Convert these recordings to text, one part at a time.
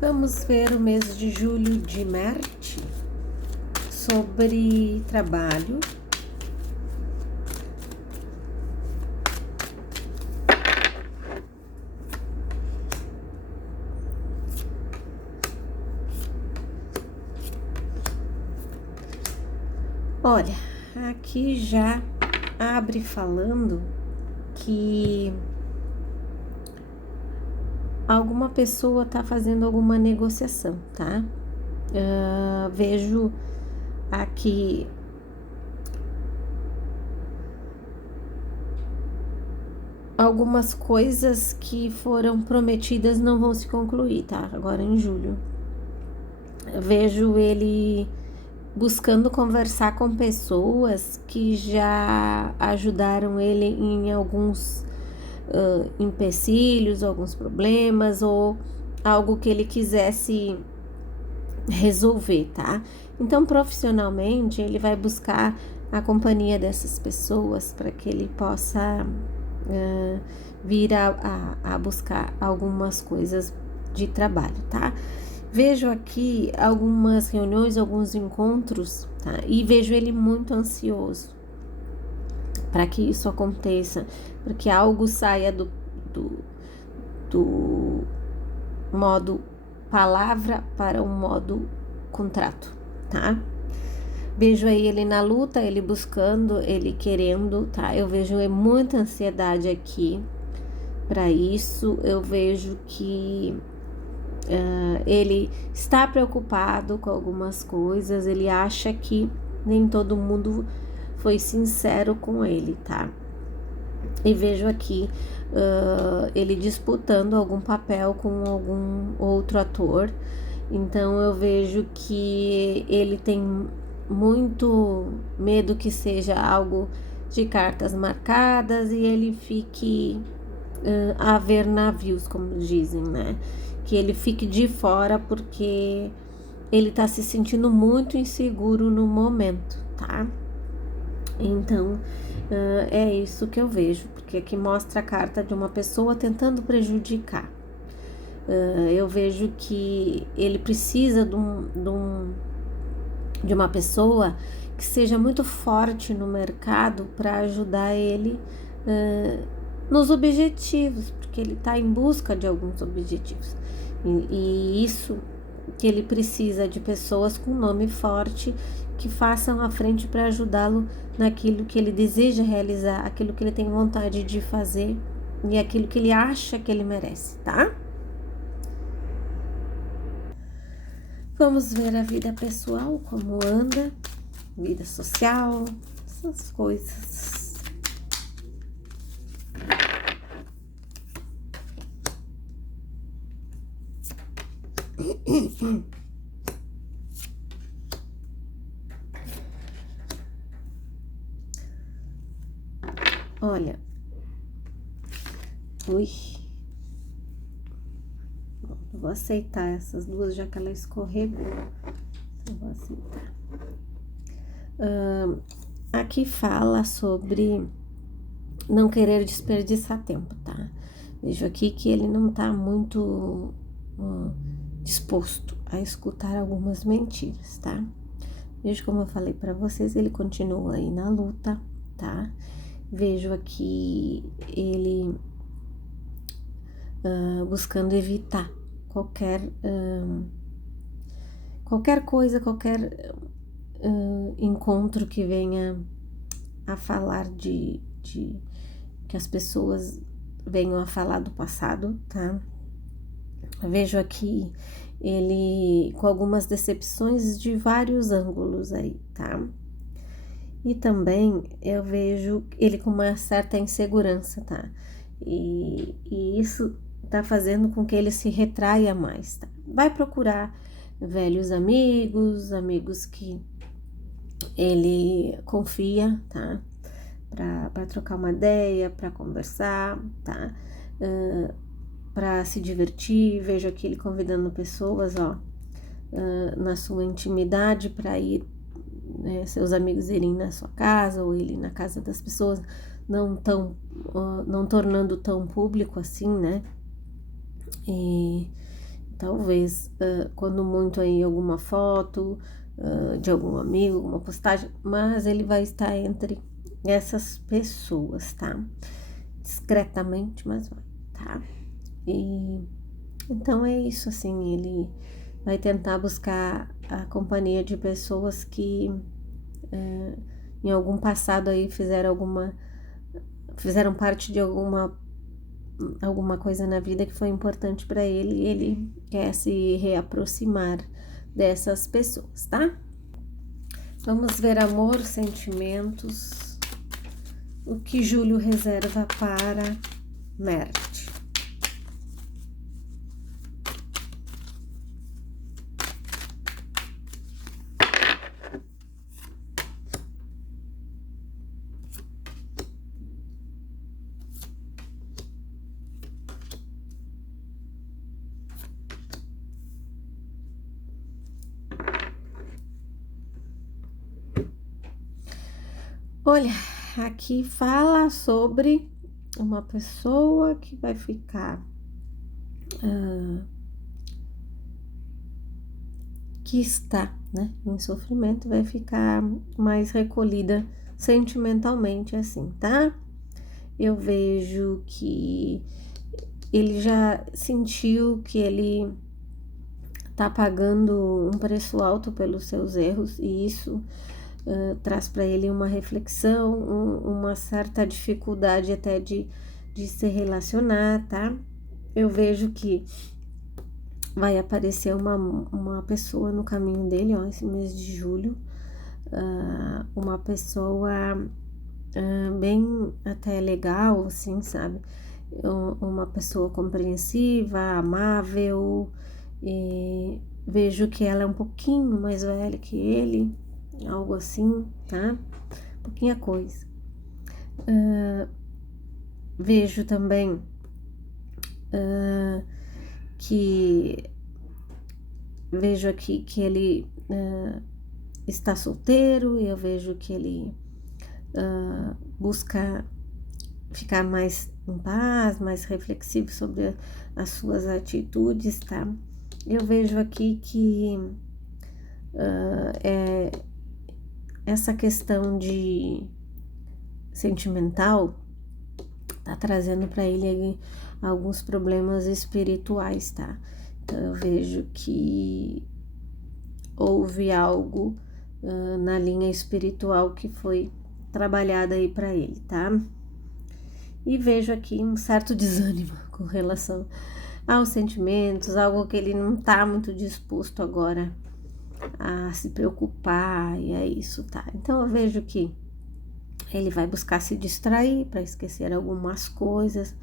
Vamos ver o mês de julho de Marte sobre trabalho. Olha, aqui já abre falando que alguma pessoa tá fazendo alguma negociação, tá? Vejo aqui algumas coisas que foram prometidas não vão se concluir, tá? Agora em julho. Vejo ele buscando conversar com pessoas que já ajudaram ele em alguns empecilhos, alguns problemas ou algo que ele quisesse resolver, tá? Então, profissionalmente, ele vai buscar a companhia dessas pessoas para que ele possa vir a buscar algumas coisas de trabalho, tá? Vejo aqui algumas reuniões, alguns encontros, tá? E vejo ele muito ansioso para que isso aconteça, para que algo saia do modo palavra para um modo contrato, tá? Vejo aí ele na luta, ele buscando, ele querendo, tá? Eu vejo muita ansiedade aqui para isso. Eu vejo que ele está preocupado com algumas coisas, ele acha que nem todo mundo foi sincero com ele, tá? E vejo aqui ele disputando algum papel com algum outro ator, então eu vejo que ele tem muito medo que seja algo de cartas marcadas e ele fique a ver navios, como dizem, né? Que ele fique de fora porque ele tá se sentindo muito inseguro no momento, tá? Então, é isso que eu vejo, porque aqui mostra a carta de uma pessoa tentando prejudicar. Eu vejo que ele precisa de uma pessoa que seja muito forte no mercado para ajudar ele nos objetivos, porque ele está em busca de alguns objetivos. E isso que ele precisa de pessoas com nome forte que façam a frente para ajudá-lo naquilo que ele deseja realizar, aquilo que ele tem vontade de fazer e aquilo que ele acha que ele merece, tá? Vamos ver a vida pessoal, como anda, vida social, essas coisas. Olha, eu vou aceitar essas duas, já que ela escorregou. Eu vou aceitar. Aqui fala sobre não querer desperdiçar tempo, tá? Vejo aqui que ele não tá muito disposto a escutar algumas mentiras, tá? Vejo, como eu falei para vocês, ele continua aí na luta, tá? Vejo aqui ele buscando evitar qualquer coisa, qualquer encontro que venha a falar de que as pessoas venham a falar do passado, tá? Vejo aqui ele com algumas decepções de vários ângulos aí, tá? E também eu vejo ele com uma certa insegurança, tá? E isso tá fazendo com que ele se retraia mais, tá? Vai procurar velhos amigos que ele confia, tá? Para trocar uma ideia, para conversar, tá? Para se divertir. Vejo aqui ele convidando pessoas, ó, na sua intimidade para ir, né, seus amigos irem na sua casa ou ele na casa das pessoas, não tornando tão público assim, né? talvez, quando muito aí alguma foto de algum amigo, alguma postagem, mas ele vai estar entre essas pessoas, tá? Discretamente, mas vai, tá? E então é isso, assim, ele vai tentar buscar a companhia de pessoas que em algum passado aí fizeram parte de alguma coisa na vida que foi importante para ele e ele quer se reaproximar dessas pessoas, tá? Vamos ver amor, sentimentos, o que Júlio reserva para Marte. Olha, aqui fala sobre uma pessoa que vai ficar que está, né, em sofrimento, vai ficar mais recolhida sentimentalmente, assim, tá? Eu vejo que ele já sentiu que ele tá pagando um preço alto pelos seus erros e isso traz para ele uma reflexão, uma certa dificuldade até de se relacionar, tá? Eu vejo que vai aparecer uma pessoa no caminho dele, ó, esse mês de julho, uma pessoa bem até legal, assim, sabe? Uma pessoa compreensiva, amável, e vejo que ela é um pouquinho mais velha que ele, algo assim, tá? Pouquinha coisa. Vejo também que vejo aqui que ele está solteiro e eu vejo que ele busca ficar mais em paz, mais reflexivo sobre as suas atitudes, tá? Eu vejo aqui que essa questão de sentimental tá trazendo para ele alguns problemas espirituais, tá? Então eu vejo que houve algo na linha espiritual que foi trabalhada aí para ele, tá? E vejo aqui um certo desânimo com relação aos sentimentos, algo que ele não tá muito disposto agora a se preocupar, e é isso, tá? Então eu vejo que ele vai buscar se distrair para esquecer algumas coisas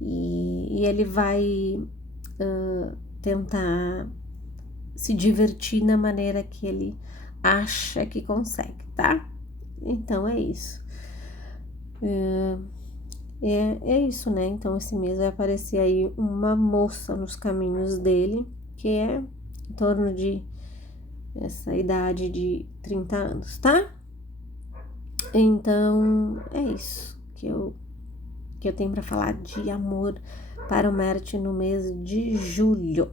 e ele vai tentar se divertir na maneira que ele acha que consegue, tá? Então é isso. É isso, né? Então esse mês vai aparecer aí uma moça nos caminhos dele, que é em torno de essa idade de 30 anos, tá? Então é isso que eu tenho para falar de amor para o Marte no mês de julho.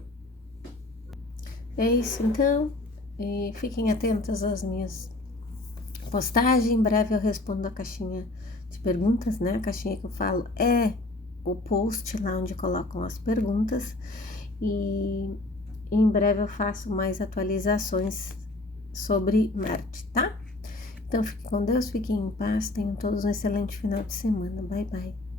É isso, então. E fiquem atentos às minhas postagens. Em breve eu respondo a caixinha de perguntas, né? A caixinha que eu falo é o post lá onde colocam as perguntas. E em breve eu faço mais atualizações sobre Marte, tá? Então fiquem com Deus, fiquem em paz, tenham todos um excelente final de semana. Bye, bye.